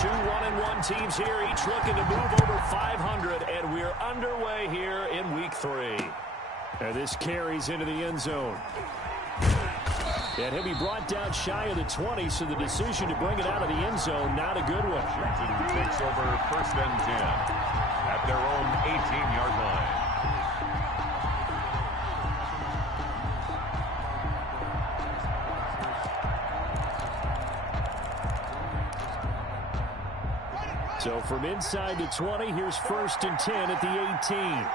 Two 1-1 teams here, each looking to move over 500, and we're underway here in week 3. And this carries into the end zone. And he'll be brought down shy of the 20, so the decision to bring it out of the end zone, not a good one. Washington takes over 1st and 10 at their own 18-yard line. So from inside the 20, here's 1st and 10 at the 18.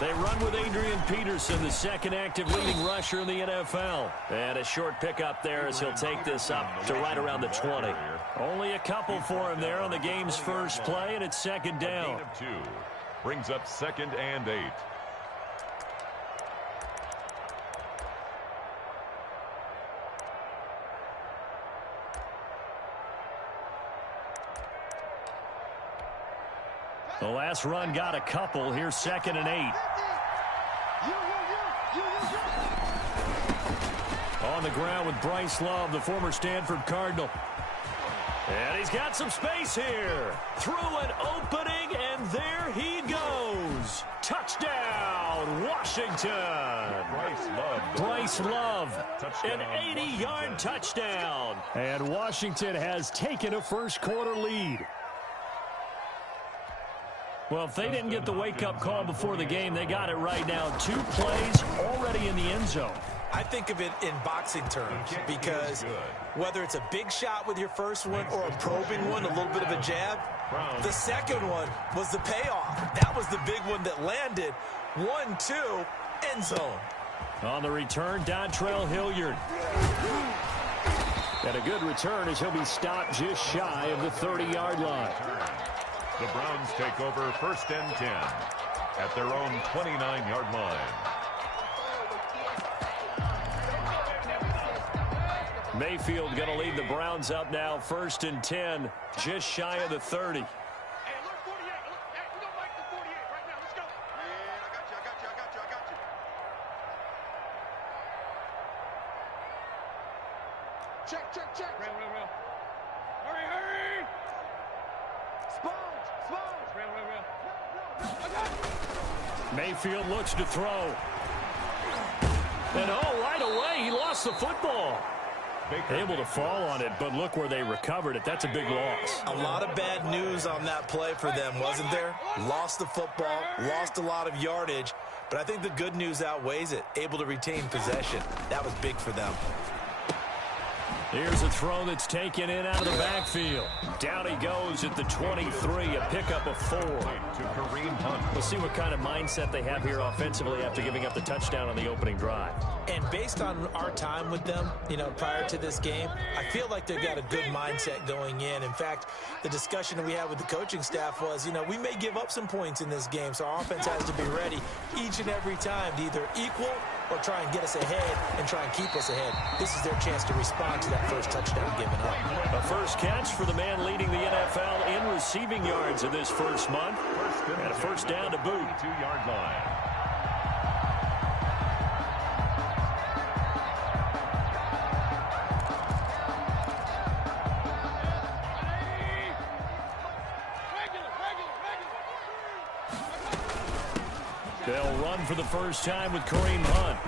They run with Adrian Peterson, the second active leading rusher in the NFL. And a short pickup there as he'll take this up to right around the 20. Only a couple for him there on the game's first play, and it's 2nd down. A gain of 2 brings up 2nd and 8. The last run got a couple. Here's 2nd and 8. On the ground with Bryce Love, the former Stanford Cardinal. And he's got some space here. Through an opening, and there he goes. Touchdown, Washington. Bryce Love, an 80-yard touchdown. And Washington has taken a first-quarter lead. Well, if they didn't get the wake-up call before the game, they got it right now. 2 plays already in the end zone. I think of it in boxing terms because whether it's a big shot with your first one or a probing one, a little bit of a jab, the second one was the payoff. That was the big one that landed. 1-2, end zone. On the return, Dontrell Hilliard. And a good return as he'll be stopped just shy of the 30-yard line. The Browns take over 1st and 10 at their own 29-yard line. Mayfield going to lead the Browns up now, 1st and 10, just shy of the 30. Hey, look, 48. Look, hey, we don't like the 48 right now. Let's go. Man, I got you. Check. Real. Hurry. Sponge. Real. Mayfield looks to throw. And right away, he lost the football. Able to fall on it, but look where they recovered it. That's a big loss. A lot of bad news on that play for them, wasn't there? Lost the football, lost a lot of yardage, but I think the good news outweighs it. Able to retain possession. That was big for them. Here's a throw that's taken in out of the backfield. Down he goes at the 23, a pickup of 4. To Kareem Hunt. We'll see what kind of mindset they have here offensively after giving up the touchdown on the opening drive. And based on our time with them, prior to this game, I feel like they've got a good mindset going in. In fact, the discussion that we had with the coaching staff was, we may give up some points in this game, so our offense has to be ready each and every time to either equal or try and get us ahead and try and keep us ahead. This is their chance to respond to that first touchdown given up. A first catch for the man leading the NFL in receiving yards in this first month. And a first down to boot. 2-yard line. They'll run for the first time with Kareem Hunt.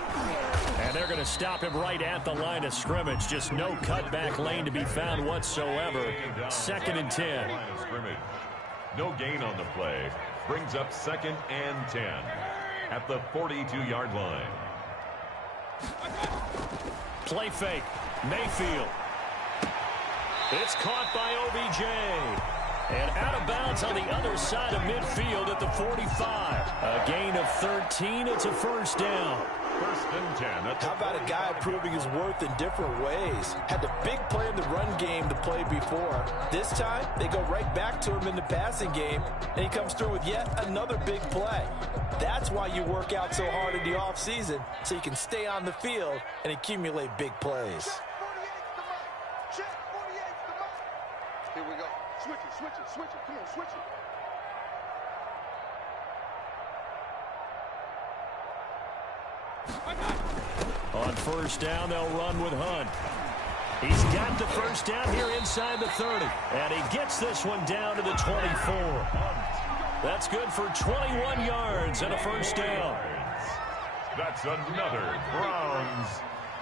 And they're going to stop him right at the line of scrimmage. Just no cutback lane to be found whatsoever. 2nd and 10. Line of scrimmage. No gain on the play. Brings up 2nd and 10 at the 42-yard line. Play fake. Mayfield. It's caught by OBJ. And out of bounds on the other side of midfield at the 45. A gain of 13. It's a first down. 1st and 10. How about a guy proving his worth in different ways? Had the big play in the run game to play before. This time, they go right back to him in the passing game, and he comes through with yet another big play. That's why you work out so hard in the offseason, so you can stay on the field and accumulate big plays. Here we go. Switch it. Come on, switch it. On first down, they'll run with Hunt. He's got the first down here inside the 30. And he gets this one down to the 24. That's good for 21 yards and a first down. That's another Browns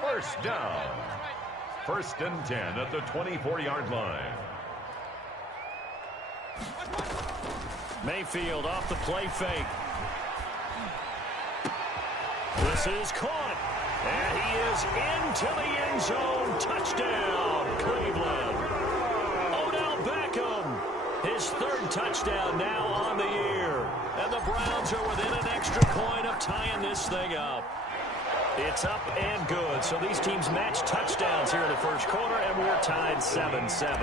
first down. First and 10 at the 24-yard line. Mayfield off the play fake. This is caught. And he is into the end zone. Touchdown, Cleveland. Odell Beckham, his third touchdown now on the year. And the Browns are within an extra point of tying this thing up. It's up and good. So these teams match touchdowns here in the first quarter, and we're tied 7-7.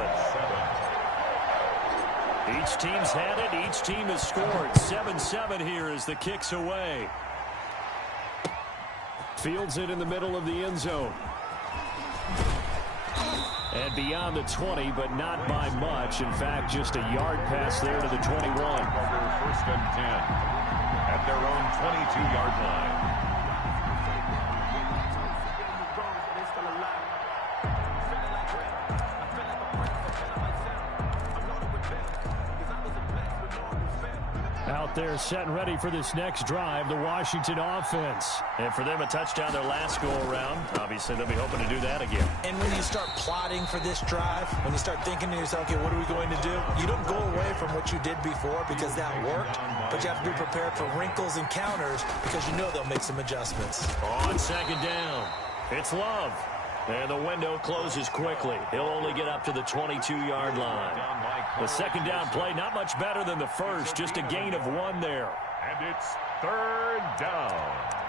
Each team's had it. Each team has scored. 7-7 here as the kick's away. Fields it in the middle of the end zone. And beyond the 20, but not by much. In fact, just a yard pass there to the 21. First and 10 at their own 22-yard line. Out there set and ready for this next drive, the Washington offense. And for them, a touchdown their last go-around. Obviously, they'll be hoping to do that again. And when you start plotting for this drive, when you start thinking to yourself, okay, what are we going to do? You don't go away from what you did before because that worked, but you have to be prepared for wrinkles and counters because you know they'll make some adjustments. On second down, it's Love. And the window closes quickly. He'll only get up to the 22-yard line. The second down play, not much better than the first, just a gain of 1 there. And it's third down.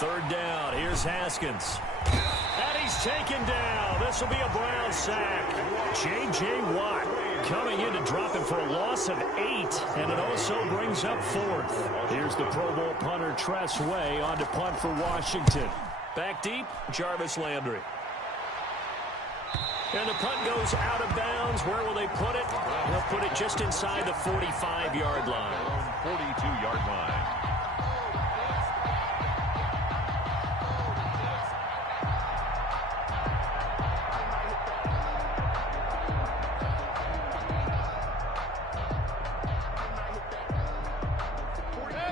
Third down, here's Haskins. And he's taken down. This will be a Brown sack. J.J. Watt coming in to drop him for a loss of 8. And it also brings up 4th. Here's the Pro Bowl punter Tress Way on to punt for Washington. Back deep, Jarvis Landry. And the punt goes out of bounds. Where will they put it? They'll put it just inside the 45-yard line. 42-yard line.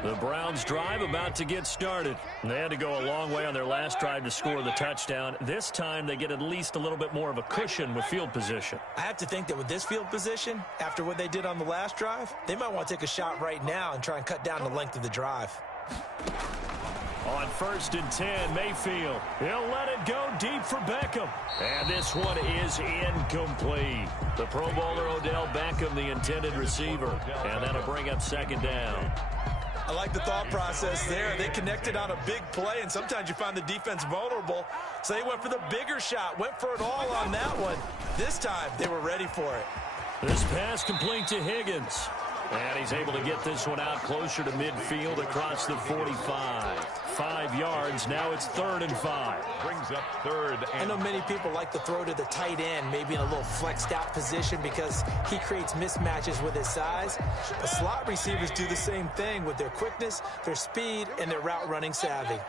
The Browns drive about to get started. They had to go a long way on their last drive to score the touchdown. This time they get at least a little bit more of a cushion with field position. I have to think that with this field position, after what they did on the last drive, they might want to take a shot right now and try and cut down the length of the drive. On first and 10, Mayfield. He'll let it go deep for Beckham. And this one is incomplete. The Pro Bowler Odell Beckham, the intended receiver. And that'll bring up second down. I like the thought process there. They connected on a big play, and sometimes you find the defense vulnerable. So they went for the bigger shot, went for it all on that one. This time, they were ready for it. This pass complete to Higgins. And he's able to get this one out closer to midfield across the 45. 5 yards. Now it's 3rd and 5. Brings up 3rd. I know many people like to throw to the tight end, maybe in a little flexed out position because he creates mismatches with his size. But slot receivers do the same thing with their quickness, their speed, and their route running savvy.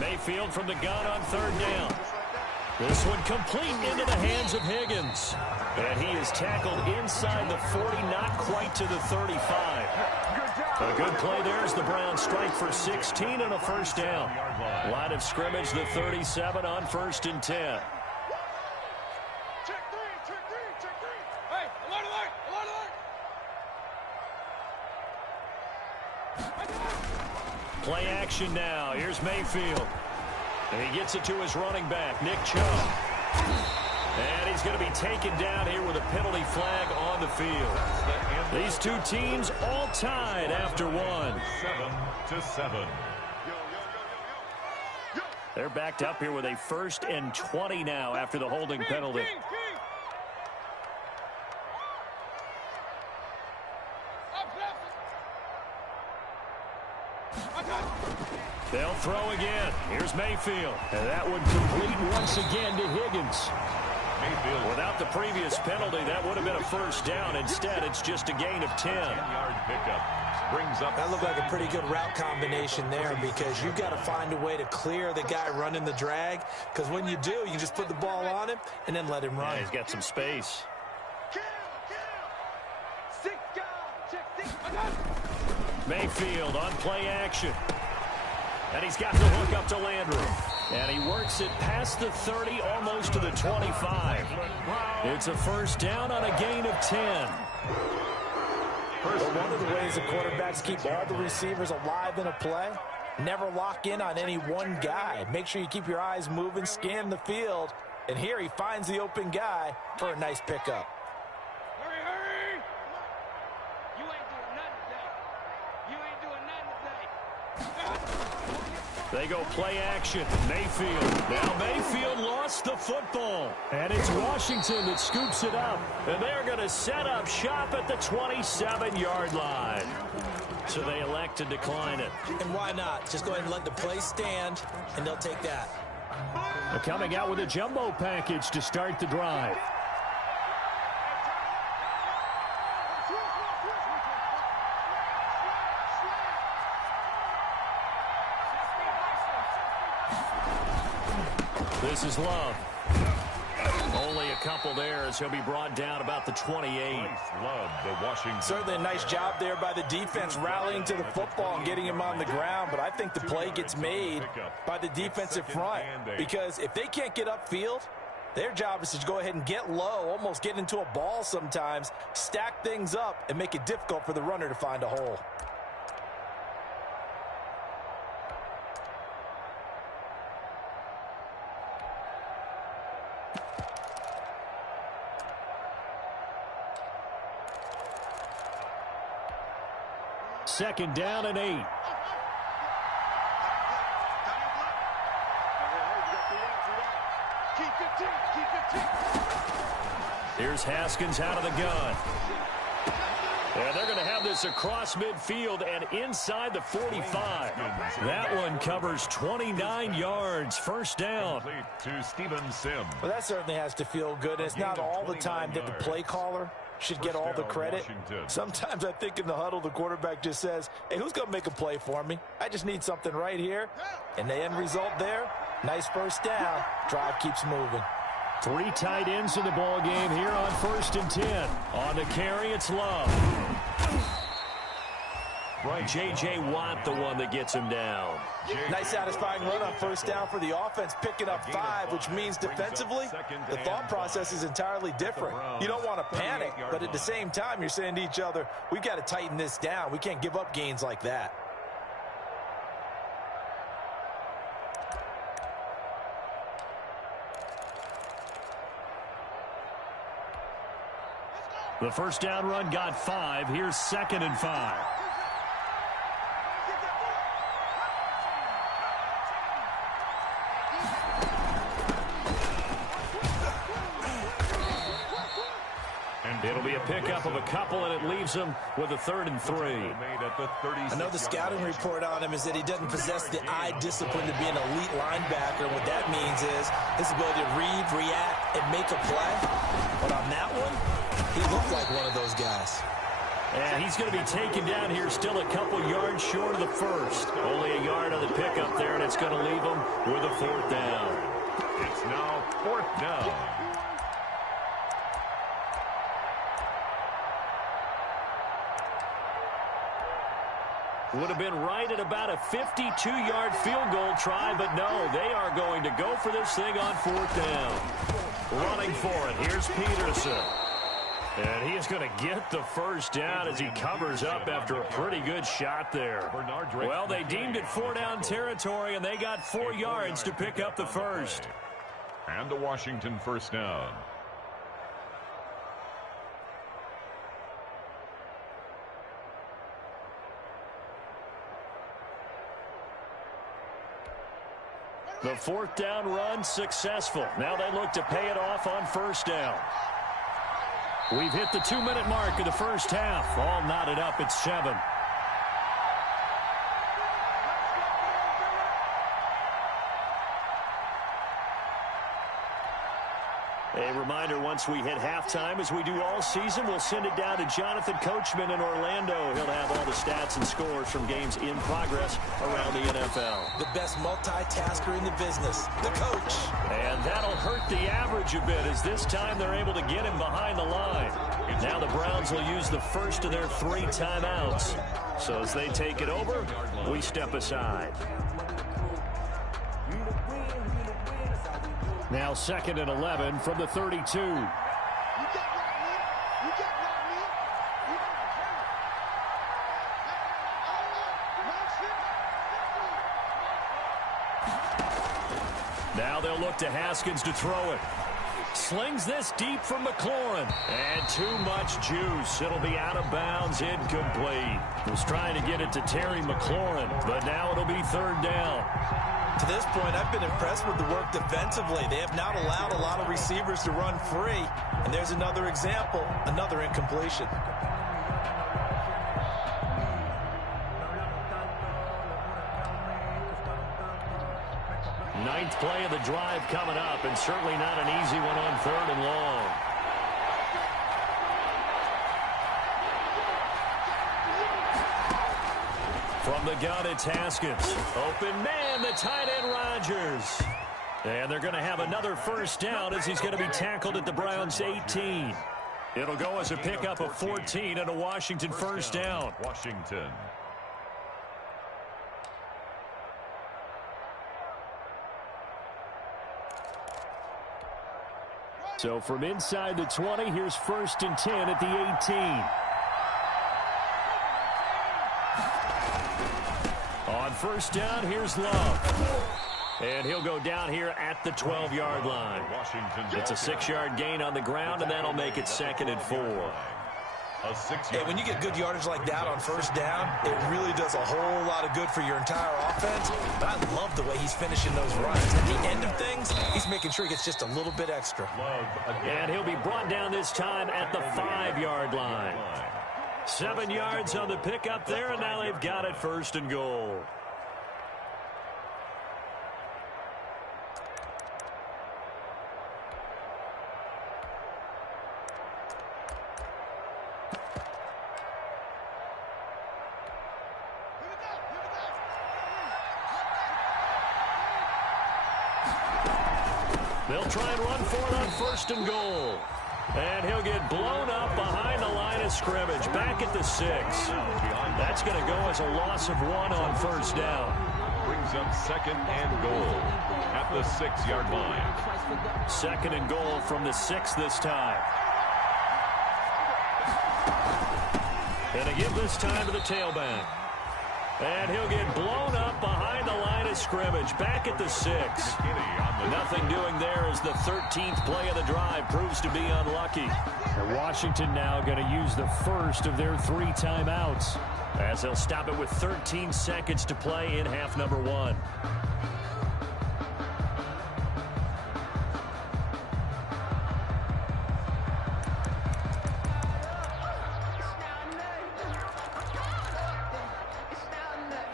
Mayfield from the gun on 3rd down. This one complete into the hands of Higgins. And he is tackled inside the 40, not quite to the 35. A good play there as the Browns strike for 16 and a first down. Line of scrimmage, the 37 on 1st and 10. Check three. Hey, alert. Play action now. Here's Mayfield. And he gets it to his running back, Nick Chubb. And he's going to be taken down here with a penalty flag on the field. These two teams all tied after one. 7-7. They're backed up here with a 1st and 20 now after the holding penalty. They'll throw again. Here's Mayfield. And that would complete once again to Higgins. Mayfield. Without the previous penalty, that would have been a 1st down. Instead, it's just a gain of 10. 10-yard pickup. Brings up. That looked like a pretty good route combination there because you've got to find a way to clear the guy running the drag. Because when you do, you just put the ball on him and then let him run. Yeah, he's got some space. Mayfield on play action. And he's got the hook up to Landry. And he works it past the 30, almost to the 25. It's a 1st down on a gain of 10. Well, one of the ways the quarterbacks keep all the receivers alive in a play, never lock in on any one guy. Make sure you keep your eyes moving, scan the field. And here he finds the open guy for a nice pickup. Hurry! You ain't doing nothing today. You ain't doing nothing today. They go play action. Mayfield. Now Mayfield lost the football. And it's Washington that scoops it up. And they're going to set up shop at the 27-yard line. So they elect to decline it. And why not? Just go ahead and let the play stand, and they'll take that. They're coming out with a jumbo package to start the drive. This is Love. Only a couple there as he'll be brought down about the 28. Nice Love, the Washington. Certainly a nice job there by the defense rallying to the football and getting him on the ground. But I think the play gets made by the defensive front because if they can't get upfield, their job is to go ahead and get low, almost get into a ball sometimes, stack things up, and make it difficult for the runner to find a hole. Second down and 8. Here's Haskins out of the gun. And they're going to have this across midfield and inside the 45. That one covers 29 yards. 1st down. To Steven Sims. Well, that certainly has to feel good. It's not all the time that the play caller should get all the credit. Sometimes I think in the huddle, the quarterback just says, hey, who's going to make a play for me? I just need something right here. And the end result there, nice 1st down. Drive keeps moving. 3 tight ends in the ball game here on 1st and 10. On the carry, it's Love. J.J. Watt, the one that gets him down. Nice satisfying run on 1st down for the offense, picking up 5, which means defensively, the thought process is entirely different. You don't want to panic, but at the same time, you're saying to each other, we've got to tighten this down. We can't give up gains like that. The 1st down run got 5. Here's 2nd and 5. It'll be a pickup of a couple, and it leaves him with a 3rd and 3. I know the scouting report on him is that he doesn't possess the eye discipline to be an elite linebacker. What that means is his ability to read, react, and make a play. But on that one, he looked like one of those guys. And he's going to be taken down here still a couple yards short of the 1st. Only a yard on the pickup there, and it's going to leave him with a 4th down. It's now 4th down. Would have been right at about a 52-yard field goal try, but no, they are going to go for this thing on 4th down. Running for it, here's Peterson. And he is going to get the 1st down as he covers up after a pretty good shot there. Well, they deemed it 4-down territory, and they got 4 yards to pick up the 1st. And a Washington first down. The fourth down run successful. Now they look to pay it off on first down. We've hit the 2-minute mark of the first half. All knotted up at 7. A reminder, once we hit halftime, as we do all season, we'll send it down to Jonathan Coachman in Orlando. He'll have all the stats and scores from games in progress around the NFL. The best multitasker in the business, the coach. And that'll hurt the average a bit, as this time they're able to get him behind the line. Now the Browns will use the first of their 3 timeouts. So as they take it over, we step aside. Now 2nd and 11 from the 32. Now they'll look to Haskins to throw it. Slings this deep from McLaurin. And too much juice. It'll be out of bounds, incomplete. Was trying to get it to Terry McLaurin, but now it'll be 3rd down. To this point, I've been impressed with the work defensively. They have not allowed a lot of receivers to run free. And there's another example, another incompletion. Ninth play of the drive coming up, and certainly not an easy one on 3rd and long. From the gun, it's Haskins. Open man, the tight end Rodgers. And they're going to have another first down as he's going to be tackled at the Browns' 18. It'll go as a pickup of 14 and a Washington first down. Washington. So from inside the 20, here's 1st and 10 at the 18. On first down, here's Love. And he'll go down here at the 12-yard line. It's a 6-yard gain on the ground, and that'll make it 2nd and 4. Hey, when you get good yardage like that on first down, it really does a whole lot of good for your entire offense. But I love the way he's finishing those runs. At the end of things, he's making sure he gets just a little bit extra. And he'll be brought down this time at the 5-yard line. 7 yards on the pickup there, and now they've got it 1st and goal. They'll try and run for it on 1st and goal. And he'll get blown up behind the line of scrimmage, back at the 6. That's going to go as a loss of 1 on first down. Brings up 2nd and goal at the 6-yard line. 2nd and goal from the 6 this time. And they give this time to the tailback. And he'll get blown up behind the line of scrimmage, back at the 6. Nothing doing there as the 13th play of the drive proves to be unlucky. And Washington now going to use the first of their 3 timeouts, as they'll stop it with 13 seconds to play in half number 1.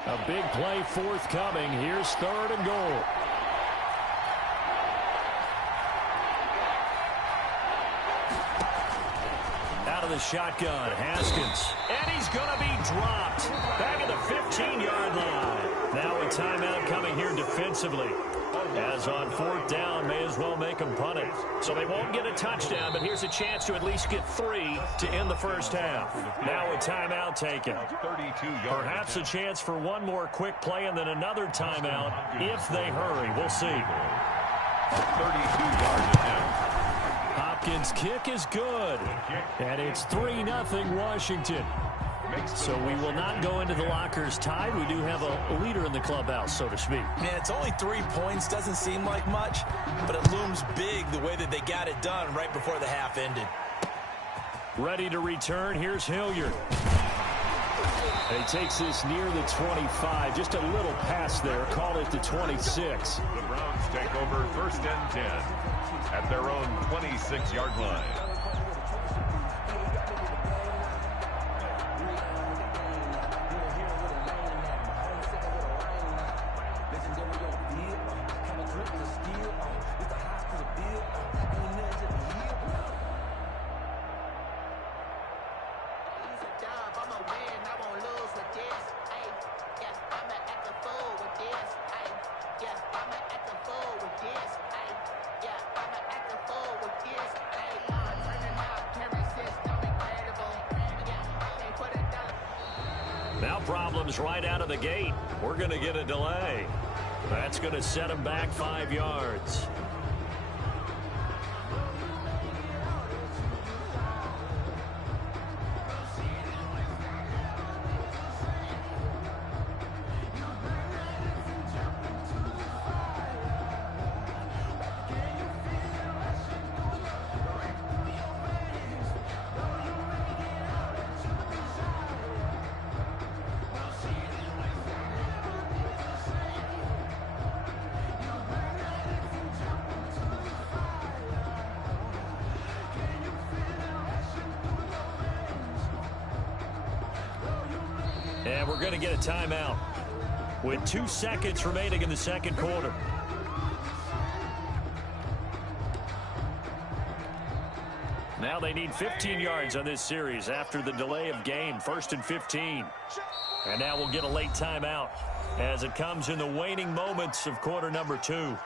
A big play forthcoming. Here's 3rd and goal. Out of the shotgun, Haskins. And he's going to be dropped. Back at the 15-yard line. Now a timeout coming here defensively. As on 4th down, may as well make them punt it. So they won't get a touchdown, but here's a chance to at least get 3 to end the first half. Now a timeout taken. Perhaps a chance for one more quick play and then another timeout if they hurry. We'll see. 32-yard attempt. Hopkins' kick is good. And it's 3-0 Washington. So we will not go into the lockers tied. We do have a leader in the clubhouse, so to speak. Man, it's only 3 points. Doesn't seem like much, but it looms big the way that they got it done right before the half ended. Ready to return. Here's Hilliard. And he takes this near the 25. Just a little pass there. Call it the 26. The Browns take over 1st and 10 at their own 26-yard line. Now problems right out of the gate. We're going to get a delay. That's going to set him back 5 yards. And we're going to get a timeout with 2 seconds remaining in the second quarter. Now they need 15 yards on this series after the delay of game. 1st and 15. And now we'll get a late timeout as it comes in the waning moments of quarter number 2.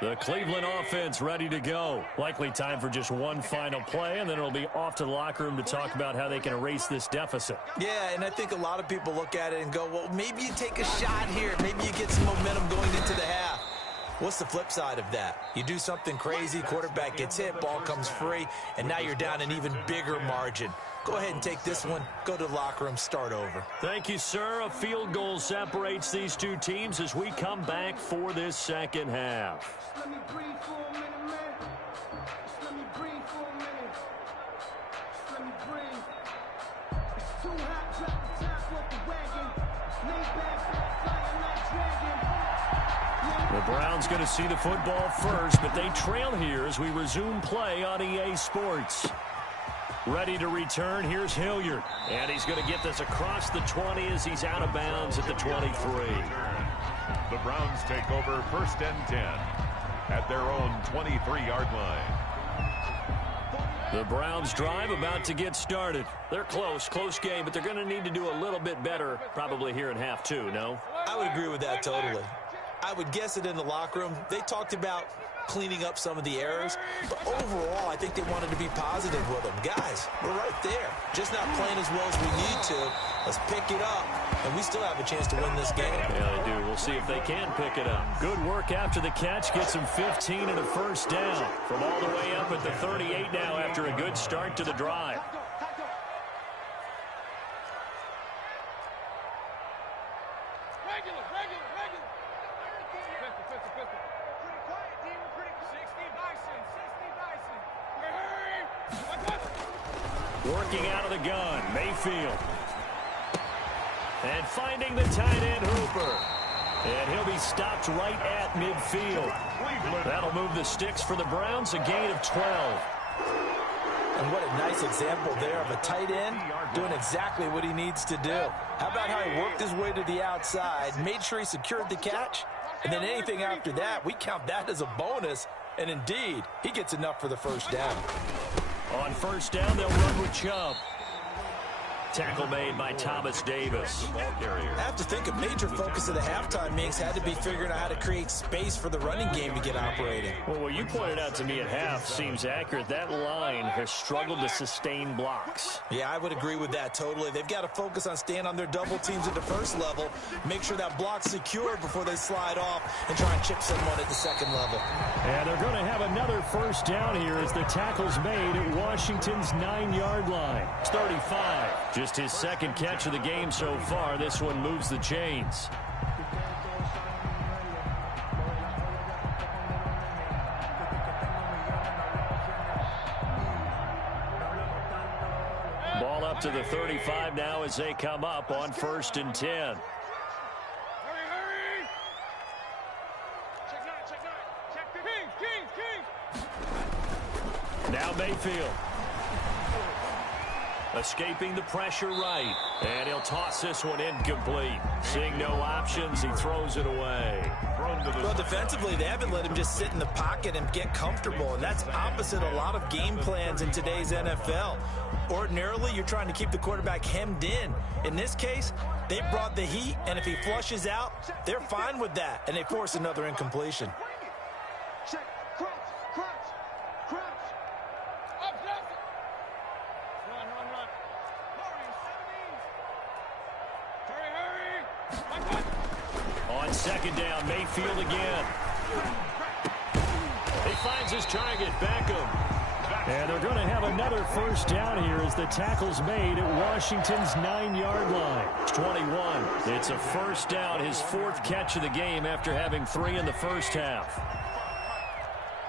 The Cleveland offense ready to go. Likely time for just one final play, and then it'll be off to the locker room to talk about how they can erase this deficit. Yeah, and I think a lot of people look at it and go, well, maybe you take a shot here. Maybe you get some momentum going into the half. What's the flip side of that? You do something crazy, quarterback gets hit, ball comes free, and now you're down an even bigger margin. Go ahead and take this one, go to the locker room, start over. Thank you, sir. A field goal separates these two teams as we come back for this second half. Just let me breathe for a minute, man. Just let me breathe for a minute. Just let me breathe. It's too hot, drop the top off the wagon. Lay back, fire like dragon. The Browns going to see the football first, but they trail here as we resume play on EA Sports. Ready to return. Here's Hilliard. And he's going to get this across the 20 as he's out of bounds at the 23. The Browns take over 1st and 10 at their own 23-yard line. The Browns drive about to get started. They're close game, but they're going to need to do a little bit better probably here in half 2, no? I would agree with that totally. I would guess it in the locker room. They talked about cleaning up some of the errors, but overall I think they wanted to be positive with them. Guys, we're right there, just not playing as well as we need to. Let's pick it up, and we still have a chance to win this game. Yeah, they do. We'll see if they can pick it up. Good work after the catch. Gets him 15 and a first down from all the way up at the 38 now after a good start to the drive. Regular. Pretty quiet, D. We're pretty quiet. 60 Bison. Working out of the gun, Mayfield. And finding the tight end, Hooper. And he'll be stopped right at midfield. That'll move the sticks for the Browns, a gain of 12. And what a nice example there of a tight end doing exactly what he needs to do. How about how he worked his way to the outside, made sure he secured the catch, and then anything after that, we count that as a bonus. And indeed, he gets enough for the first down. On first down, they'll run with Chubb. Tackle made by Thomas Davis. Ball carrier. I have to think a major focus of the halftime meetings had to be figuring out how to create space for the running game to get operating. Well, what you pointed out to me at half seems accurate. That line has struggled to sustain blocks. Yeah, I would agree with that totally. They've got to focus on staying on their double teams at the first level, make sure that block's secured before they slide off and try and chip someone at the second level. And they're going to have another first down here as the tackle's made at Washington's 9-yard line. It's 35. Just his second catch of the game so far. This one moves the chains. Ball up to the 35 now as they come up on 1st and 10. Hurry, hurry! Check 9, check 15. Kings. Now Mayfield. Escaping the pressure right. And he'll toss this one incomplete. Seeing no options, he throws it away. Well, defensively, they haven't let him just sit in the pocket and get comfortable, and that's opposite a lot of game plans in today's NFL. Ordinarily, you're trying to keep the quarterback hemmed in. In this case, they brought the heat, and if he flushes out, they're fine with that, and they force another incompletion. Check. Crunch. Up, left. Run. Hurry. On 2nd down, Mayfield again. He finds his target, Beckham. And they're going to have another first down here as the tackle's made at Washington's 9-yard line. It's 21. It's a first down, his 4th catch of the game after having 3 in the first half.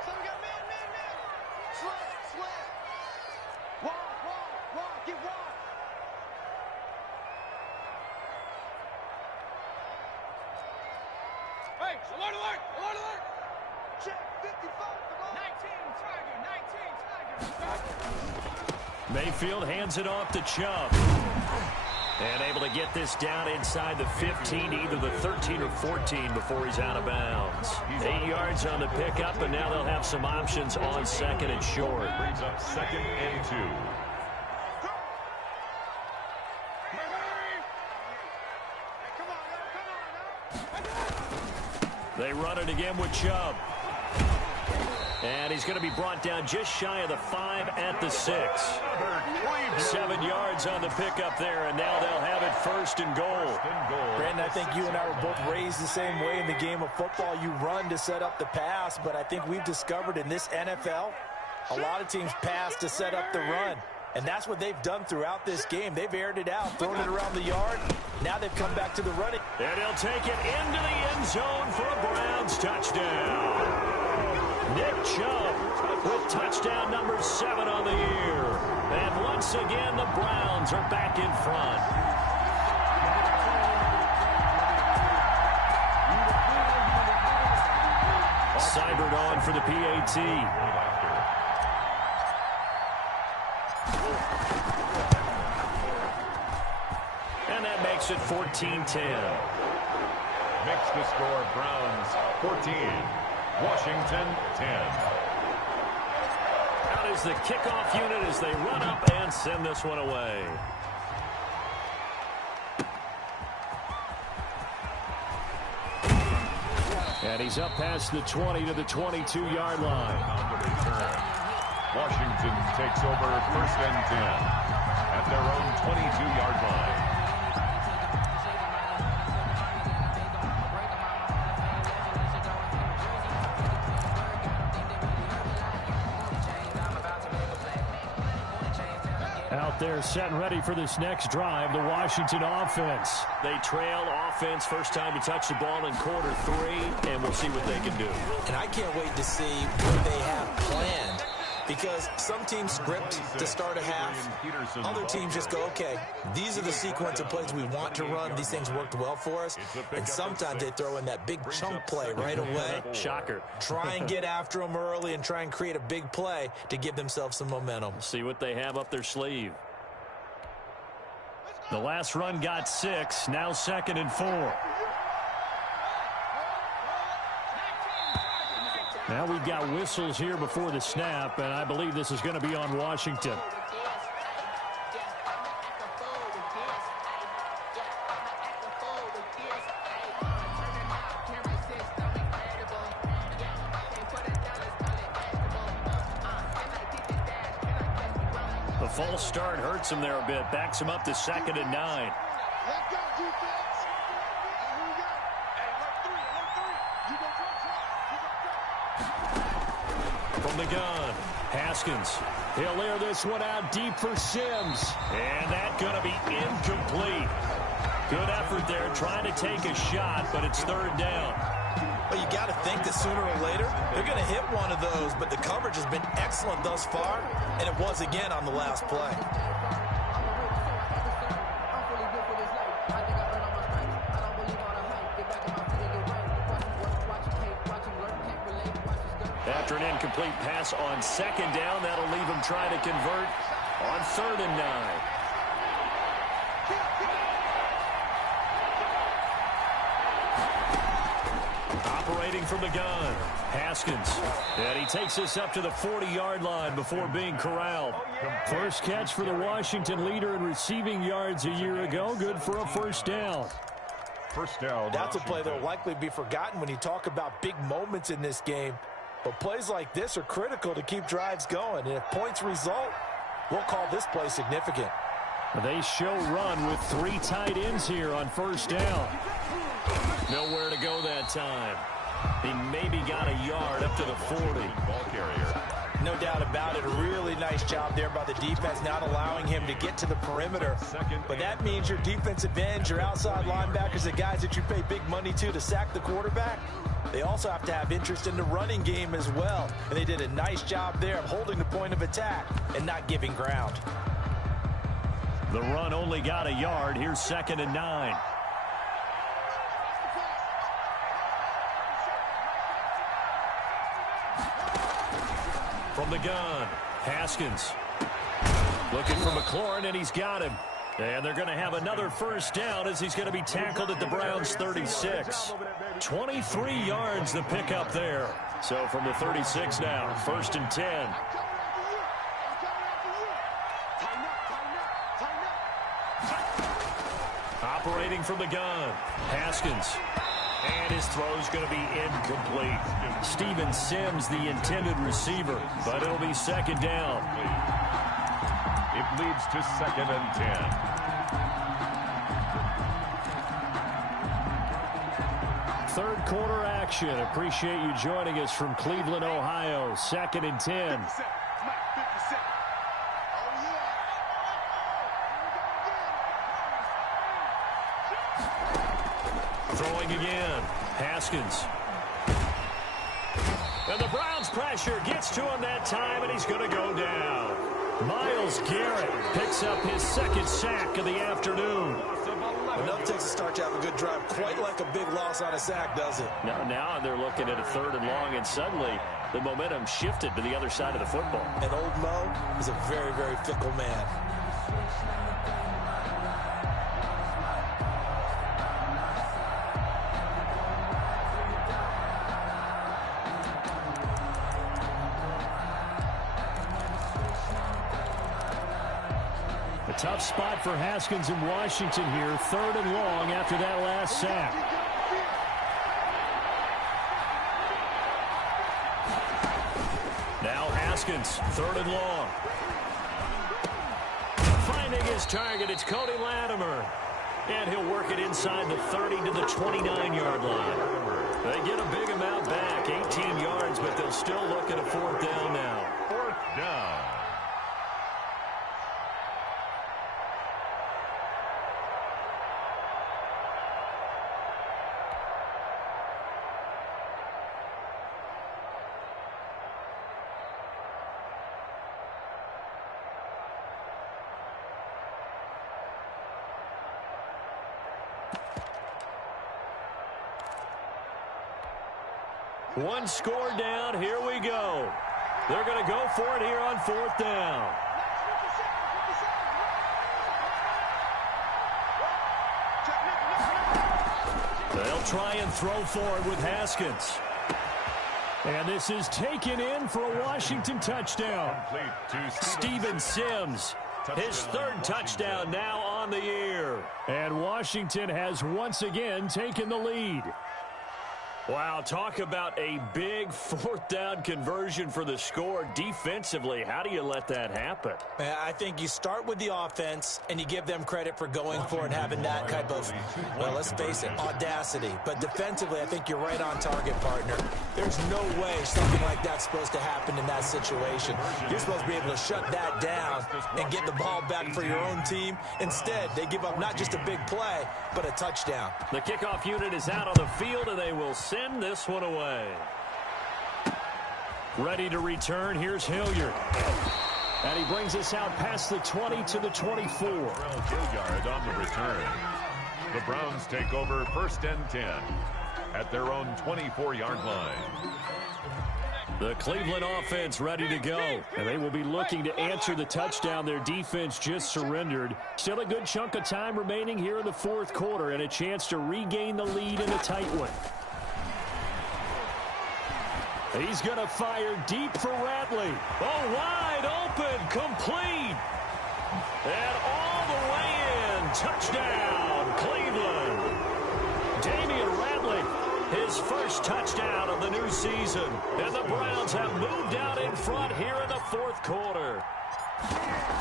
So we got man. Slant. Wide. Get wide. Hey, alert! Check. 55. Come on. 19, Tiger. Mayfield hands it off to Chubb. And able to get this down inside the 15, either the 13 or 14 before he's out of bounds. 8 yards on the pickup, and now they'll have some options on 2nd and short. Brings up 2nd and 2. They run it again with Chubb. And he's going to be brought down just shy of the 5 at the 6. 7 yards on the pickup there, and now they'll have it 1st and goal. Brandon, I think you and I were both raised the same way in the game of football. You run to set up the pass, but I think we've discovered in this NFL, a lot of teams pass to set up the run. And that's what they've done throughout this game. They've aired it out, thrown it around the yard. Now they've come back to the running. And he'll take it into the end zone for a Browns touchdown. Nick Chubb with touchdown number 7 on the year. And once again, the Browns are back in front. Seibert on for the PAT. And that makes it 14-10. Makes the score Browns 14. Washington 10. Out is the kickoff unit as they run up and send this one away. And he's up past the 20 to the 22-yard line. On the return. Washington takes over 1st and 10 at their own 22-yard line. Out there set and ready for this next drive, the Washington offense. They trail offense, first time to touch the ball in quarter 3, and we'll see what they can do. And I can't wait to see what they have planned, because some teams script to start a half. Other teams just go, okay, these are the sequence of plays we want to run. These things worked well for us. And sometimes they throw in that big chunk play right away. Shocker. Try and get after them early and try and create a big play to give themselves some momentum. See what they have up their sleeve. The last run got 6, now 2nd and 4. Now we've got whistles here before the snap, and I believe this is going to be on Washington. false start hurts him there a bit. Backs him up to 2nd and 9. Let's go, defense. And who we got? Hey, alert 3. You go front. From the gun, Haskins. He'll air this one out deep for Sims. And that's going to be incomplete. Good effort there trying to take a shot, but it's 3rd down. Well, you got to think that sooner or later they're going to hit one of those, but the coverage has been excellent thus far, and it was again on the last play. After an incomplete pass on 2nd down, that'll leave him trying to convert on 3rd and 9. Operating from the gun, Haskins. And he takes us up to the 40-yard line before being corralled. First catch for the Washington leader in receiving yards a year ago. Good for a 1st down. First down. That's a play that will likely be forgotten when you talk about big moments in this game. But plays like this are critical to keep drives going. And if points result, we'll call this play significant. They show run with 3 tight ends here on 1st down. Nowhere to go that time. He maybe got a yard up to the 40. Ball carrier. No doubt about it. A really nice job there by the defense, not allowing him to get to the perimeter. But that means your defensive ends, your outside linebackers, the guys that you pay big money to sack the quarterback, they also have to have interest in the running game as well. And they did a nice job there of holding the point of attack and not giving ground. The run only got a yard. Here's 2nd and 9. From the gun, Haskins. Looking for McLaurin, and he's got him. And they're going to have another 1st down as he's going to be tackled at the Browns' 36. 23 yards the pickup there. So from the 36 now, 1st and 10. Operating from the gun, Haskins. And his throw's going to be incomplete. Steven Sims, the intended receiver, but it'll be 2nd down. It leads to 2nd and 10. Third quarter action. Appreciate you joining us from Cleveland, Ohio. 2nd and 10. Throwing again. Haskins. And the Browns pressure gets to him that time, and he's going to go down. Myles Garrett picks up his 2nd sack of the afternoon. Enough takes a start to have a good drive, quite like a big loss on a sack, does it? Now they're looking at a 3rd and long, and suddenly the momentum shifted to the other side of the football. And old Mo is a very, very fickle man. Tough spot for Haskins in Washington here. 3rd and long after that last sack. Now Haskins, 3rd and long. Finding his target, it's Cody Latimer. And he'll work it inside the 30 to the 29-yard line. They get a big amount back, 18 yards, but they'll still look at a 4th down now. 4th down. One score down. Here we go. They're going to go for it here on 4th down. They'll try and throw forward with Haskins. And this is taken in for a Washington touchdown. Steven Sims, his 3rd touchdown now on the year. And Washington has once again taken the lead. Wow, talk about a big fourth down conversion for the score. Defensively, how do you let that happen? I think you start with the offense, and you give them credit for going for it and having that type of, well, let's face it, audacity. But defensively, I think you're right on target, partner. There's no way something like that's supposed to happen in that situation. You're supposed to be able to shut that down and get the ball back for your own team. Instead, they give up not just a big play, but a touchdown. The kickoff unit is out on the field, and they will send this one away. Ready to return. Here's Hilliard. And he brings us out past the 20 to the 24. Hilliard on the return. The Browns take over 1st and 10 at their own 24-yard line. The Cleveland offense ready to go. And they will be looking to answer the touchdown their defense just surrendered. Still a good chunk of time remaining here in the fourth quarter and a chance to regain the lead in a tight one. He's going to fire deep for Ratley. Oh, wide open, complete. And all the way in. Touchdown, Cleveland. Damian Ratley, his first touchdown of the new season. And the Browns have moved out in front here in the fourth quarter.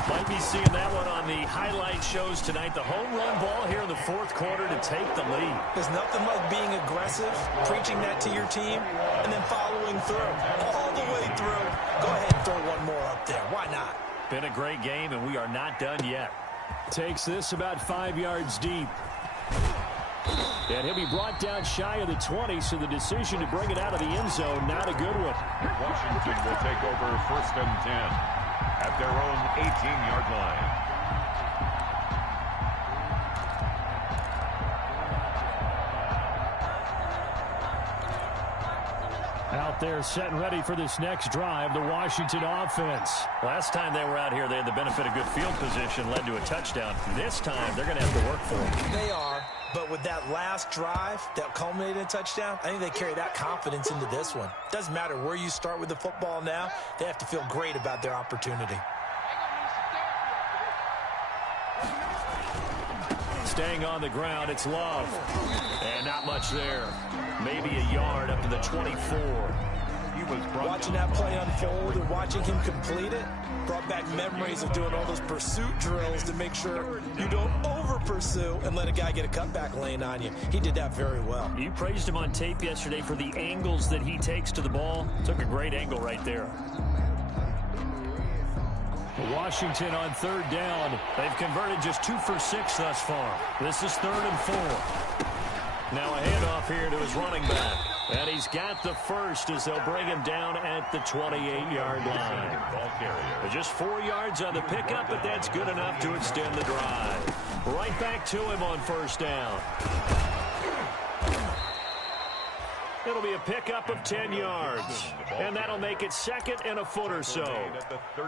Might be seeing that one on the highlight shows tonight. The home run ball here in the fourth quarter to take the lead. There's nothing like being aggressive, preaching that to your team, and then following through. All the way through. Go ahead and throw one more up there. Why not? Been a great game, and we are not done yet. Takes this about 5 yards deep. And he'll be brought down shy of the 20, so the decision to bring it out of the end zone, not a good one. Washington will take over 1st and 10 at their own 18-yard line. Out there set and ready for this next drive, the Washington offense. Last time they were out here, they had the benefit of good field position, led to a touchdown. This time, they're going to have to work for it. They are, but with that last drive that culminated in a touchdown, I think they carry that confidence into this one. Doesn't matter where you start with the football now, they have to feel great about their opportunity. Staying on the ground, it's Love. And not much there. Maybe a yard up to the 24. Watching that play unfold and watching him complete it brought back memories of doing all those pursuit drills to make sure you don't over-pursue and let a guy get a cutback lane on you. He did that very well. You praised him on tape yesterday for the angles that he takes to the ball. Took a great angle right there. Washington on 3rd down. They've converted just 2 for 6 thus far. This is 3rd and 4. Now a handoff here to his running back. And he's got the first as they'll bring him down at the 28-yard line. Just 4 yards on the pickup, but that's good enough to extend the drive. Right back to him on 1st down. It'll be a pickup of 10 yards. And that'll make it 2nd and a foot or so.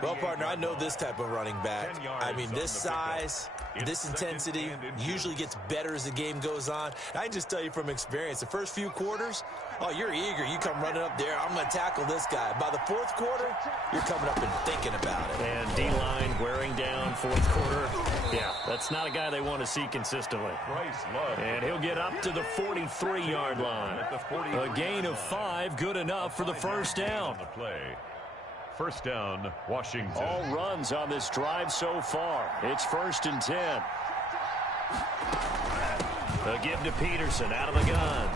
Well, partner, I know this type of running back. I mean, this size, this intensity usually gets better as the game goes on. I can just tell you from experience, the first few quarters, oh, you're eager. You come running up there. I'm going to tackle this guy. By the 4th quarter, you're coming up and thinking about it. And D-line wearing down 4th quarter. Yeah, that's not a guy they want to see consistently. And he'll get up to the 43-yard line. A gain of 5, good enough for the 1st down. 1st down, Washington. All runs on this drive so far. It's 1st and 10. They'll give to Peterson out of the gun.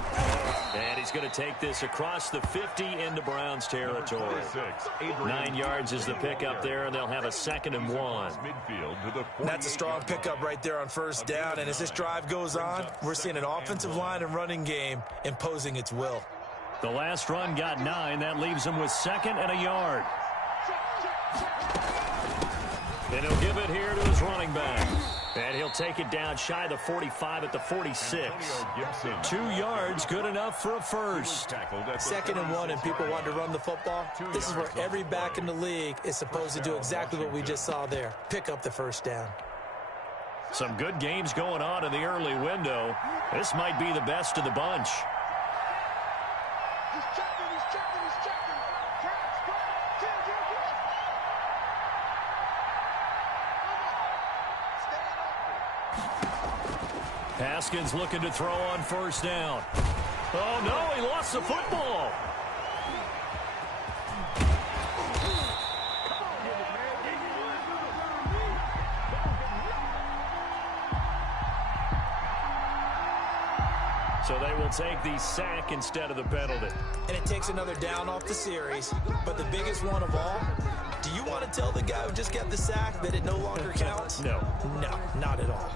And he's going to take this across the 50 into Browns territory. 9 yards is the pickup there, and they'll have a 2nd and 1. That's a strong pickup right there on 1st down. And as this drive goes on, we're seeing an offensive line and running game imposing its will. The last run got 9. That leaves him with 2nd and a yard. And he'll give it here to his running back. And he'll take it down shy of the 45 at the 46. 2 yards, good enough for a first. 2nd and 1, and people want to run the football. This is where every back in the league is supposed to do exactly what we just saw there. Pick up the 1st down. Some good games going on in the early window. This might be the best of the bunch. He's checking, he's checking, he's checking. Tracks, go, 10, 10, 10. Haskins looking to throw on 1st down. Oh, no, he lost the football. So they will take the sack instead of the penalty. And it takes another down off the series. But the biggest one of all, do you want to tell the guy who just got the sack that it no longer counts? No. No, not at all.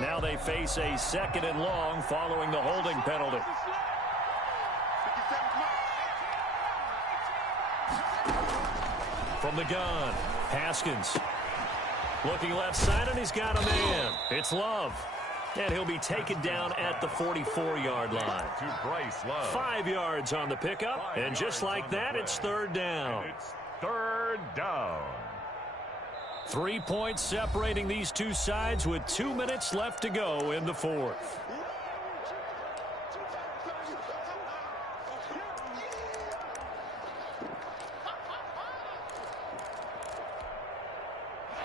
Now they face a 2nd and long following the holding penalty. From the gun, Haskins. Looking left side, and he's got a man. It's Love. And he'll be taken down at the 44-yard line. To Bryce Love. 5 yards on the pickup, and just like that, it's 3rd down. And it's 3rd down. 3 points separating these two sides with 2 minutes left to go in the 4th.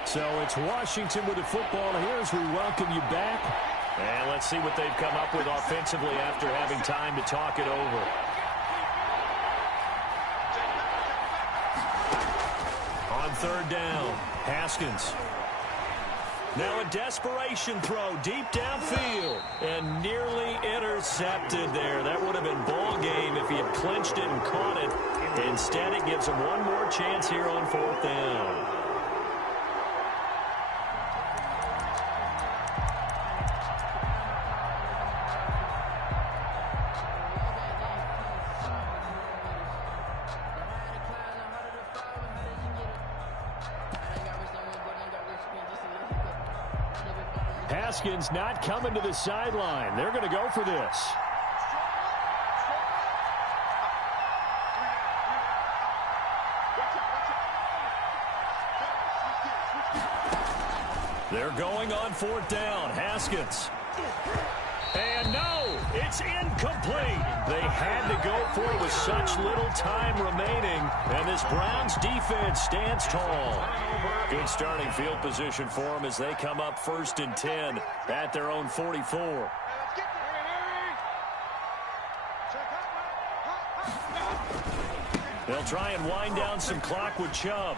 So it's Washington with the football here as we welcome you back. And let's see what they've come up with offensively after having time to talk it over. On 3rd down, Haskins. Now a desperation throw deep downfield and nearly intercepted there. That would have been ball game if he had clinched it and caught it. Instead, it gives him one more chance here on 4th down. Haskins not coming to the sideline. They're going to go for this. They're going on 4th down. Haskins. And no, it's incomplete. They had to go for it with such little time remaining. And this Browns defense stands tall. Good starting field position for them as they come up 1st and 10 at their own 44. They'll try and wind down some clock with Chubb.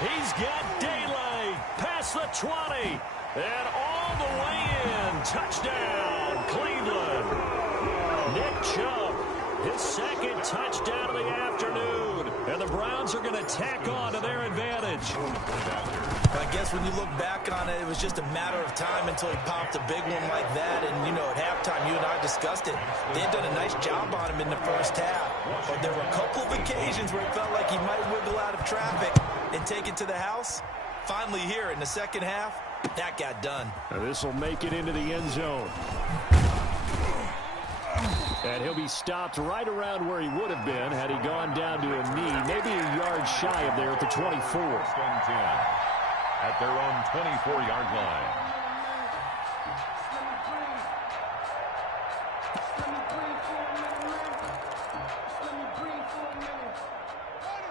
He's got daylight past the 20 and all the way in. Touchdown, Cleveland. Nick Chubb, his 2nd touchdown of the afternoon. And the Browns are going to tack on to their advantage. I guess when you look back on it, it was just a matter of time until he popped a big one like that. And, you know, at halftime, you and I discussed it. They had done a nice job on him in the first half. But there were a couple of occasions where it felt like he might wiggle out of traffic and take it to the house. Finally here in the second half, that got done. This will make it into the end zone. And he'll be stopped right around where he would have been had he gone down to a knee, maybe a yard shy of there at the 24. 1st and 10 at their own 24-yard line.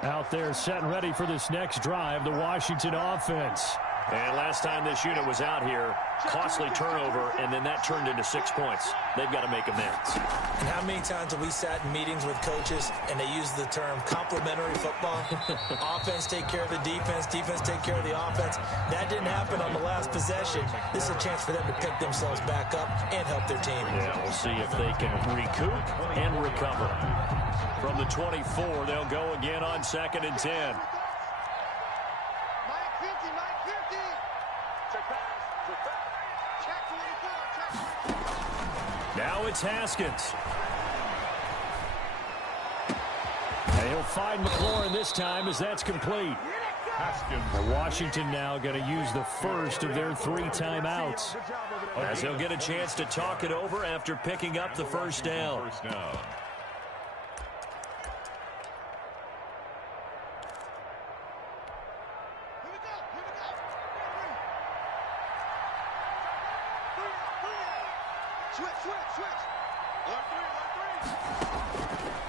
Out there set and ready for this next drive, the Washington offense. And last time this unit was out here, costly turnover, and then that turned into 6 points. They've got to make amends. And how many times have we sat in meetings with coaches and they use the term complementary football? Offense take care of the defense, defense take care of the offense. That didn't happen on the last possession. This is a chance for them to pick themselves back up and help their team. Yeah, we'll see if they can recoup and recover. From the 24, they'll go again on 2nd and 10. Now it's Haskins. And he'll find McLaurin this time as that's complete. And Washington now going to use the first of their 3 timeouts, as they'll get a chance to talk it over after picking up the first down.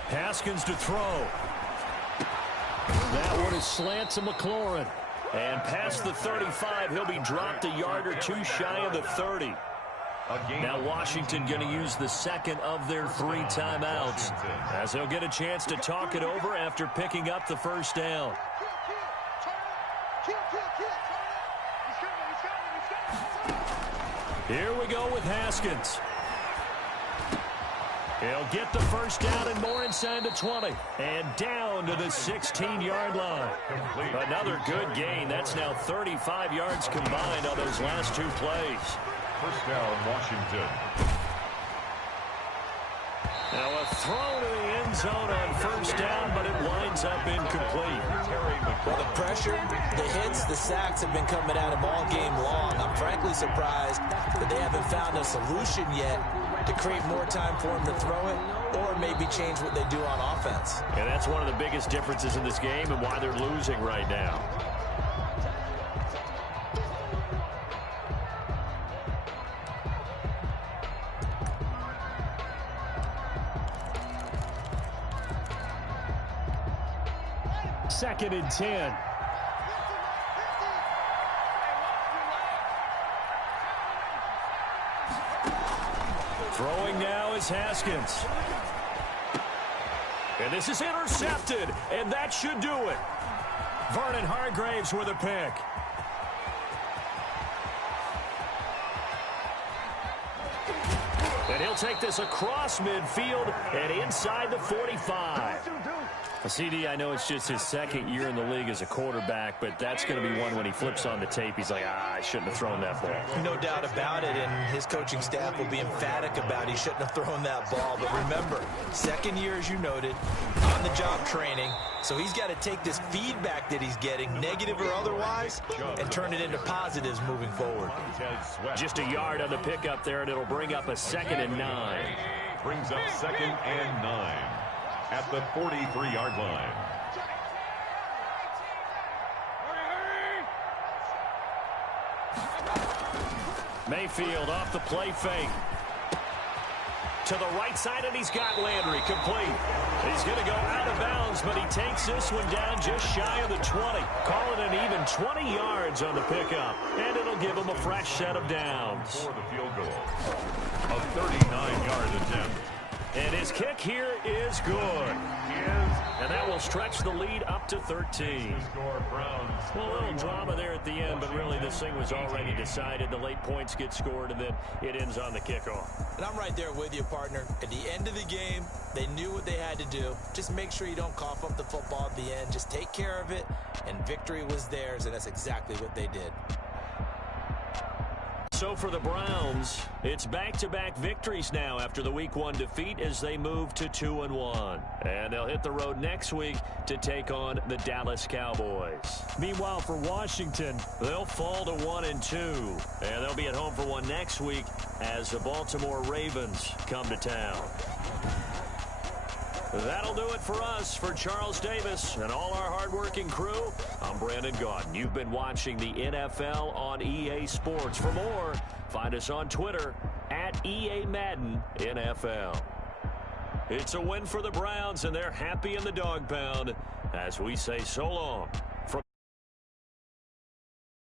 Haskins to throw. That one is slant to McLaurin. And past the 35, he'll be dropped a yard or 2 shy of the 30. Now Washington going to use the second of their 3 timeouts, as they'll get a chance to talk it over after picking up the first down. Here we go with Haskins. He'll get the first down and more inside the 20. And down to the 16-yard line. Another good gain. That's now 35 yards combined on those last 2 plays. First down, Washington. Now a throw to the end zone on first down, but it winds up incomplete. Well, the pressure, the hits, the sacks have been coming at him all game long. I'm frankly surprised that they haven't found a solution yet to create more time for him to throw it, or maybe change what they do on offense. And that's one of the biggest differences in this game and why they're losing right now. Second and 10. Throwing now is Haskins. And this is intercepted, and that should do it. Vernon Hargreaves with a pick. And he'll take this across midfield and inside the 45. CD, I know it's just his second year in the league as a quarterback, but that's going to be one when he flips on the tape, he's like, I shouldn't have thrown that ball. No doubt about it, and his coaching staff will be emphatic about he shouldn't have thrown that ball. But remember, second year, as you noted, on-the-job training, so he's got to take this feedback that he's getting, negative or otherwise, and turn it into positives moving forward. Just a yard on the pickup there, and it'll bring up a 2nd and 9. Brings up 2nd and 9. At the 43-yard line. Mayfield off the play fake. To the right side, and he's got Landry complete. He's going to go out of bounds, but he takes this one down just shy of the 20. Call it an even 20 yards on the pickup, and it'll give him a fresh set of downs. For the field goal. A 39-yard attempt. And his kick here is good. And that will stretch the lead up to 13. Well, a little drama there at the end, but really this thing was already decided. The late points get scored, and then it ends on the kickoff. And I'm right there with you, partner. At the end of the game, they knew what they had to do. Just make sure you don't cough up the football at the end. Just take care of it, and victory was theirs, and that's exactly what they did. So for the Browns, it's back-to-back victories now after the Week 1 defeat as they move to 2-1. And they'll hit the road next week to take on the Dallas Cowboys. Meanwhile, for Washington, they'll fall to 1-2. And they'll be at home for one next week as the Baltimore Ravens come to town. That'll do it for us. For Charles Davis and all our hardworking crew, I'm Brandon Gaudin. You've been watching the NFL on EA Sports. For more, find us on Twitter at EA Madden NFL. It's a win for the Browns, and they're happy in the dog pound as we say so long